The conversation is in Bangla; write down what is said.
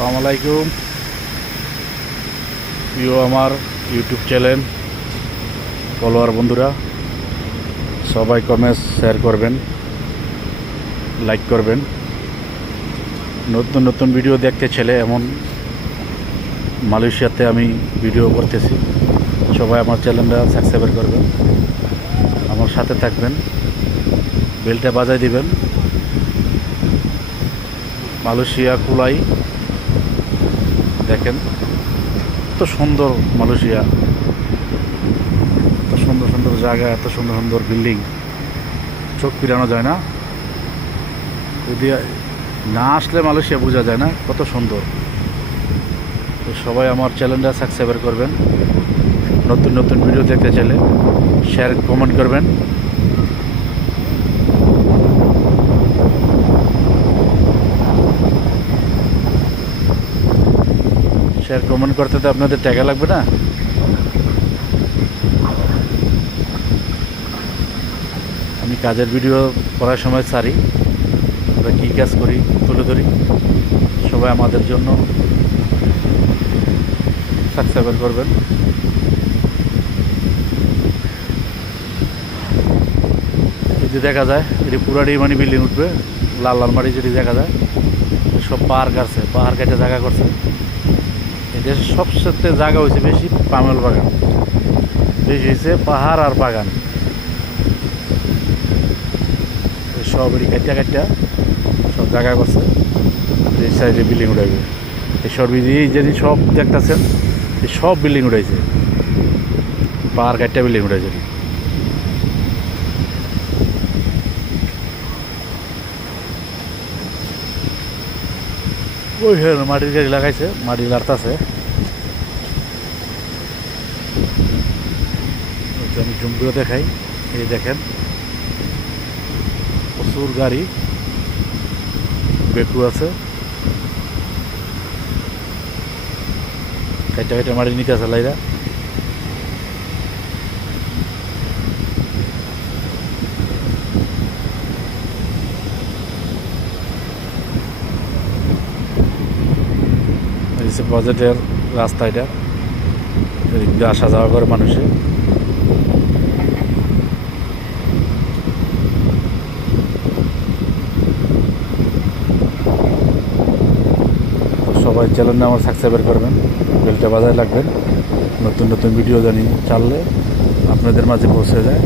আসসালামু আলাইকুম প্রিয় আমার ইউটিউব চ্যানেল ফলোয়ার বন্ধুরা, সবাই কমেন্ট শেয়ার করবেন, লাইক করবেন। নতুন নতুন ভিডিও দেখতে ছেলে এমন মালয়েশিয়াতে আমি ভিডিও করতেছি। সবাই আমার চ্যানেলটা সাবস্ক্রাইব করবেন, আমার সাথে থাকবেন, বেলটা বাজায় দিবেন। মালয়েশিয়া কুলাই দেখেন, এত সুন্দর মালয়েশিয়া, এত সুন্দর সুন্দর জায়গা, এত সুন্দর সুন্দর বিল্ডিং, চোখ ফিরানো যায় না। যদি না আসলে মালয়েশিয়া বোঝা যায় না কত সুন্দর। তো সবাই আমার চ্যানেলটা সাবস্ক্রাইব করবেন, নতুন নতুন ভিডিও দেখতে চাইলে শেয়ার কমেন্ট করবেন। শেয়ার কমেন্ট করতে তো আপনাদের টাকা লাগবে না। আমি কাজের ভিডিও করার সময় ছাড়ি, আমরা কী কাজ করি তুলে ধরি। সবাই আমাদের জন্য সাবস্ক্রাইব করবেন। যদি দেখা যায় এটি পুরাটি মানে বিল্ডিং উঠবে, লাল লাল মাটি যেটি দেখা যায় সব পাহাড় কাটছে, পাহাড় কেটে জায়গা করছে। এই দেশের সবচেয়ে জায়গা হয়েছে বেশি পামেল বাগান, বেশি হয়েছে পাহাড় আর বাগান। সব এটি কাটিয়া কাটিয়া সব জায়গা করছে, এই সাইডে বিল্ডিং উঠাইবে। এই সর্বিদি যদি সব দেখতেছেন এই সব বিল্ডিং উঠাইছে, পাহাড় কাটিয়া বিল্ডিং উঠাইছে। ওই হ্যাঁ মাটির গাড়ি লাগাইছে, মাটি লাড়তাছে। আমি জুম করে দেখাই, এই দেখেন প্রচুর গাড়ি, বেকু আছে, কাইটা কাইটা মাটি নিতে আছে লাইরা। বাজেটের রাস্তা, এটা এদিক দিয়ে আসা যাওয়া করে মানুষে। সবাই চ্যানেলটা আমার সাবস্ক্রাইব করবেন, বেলটা বাজায় রাখবেন, নতুন নতুন ভিডিও জানি চাললে আপনাদের মাঝে পৌঁছে যায়।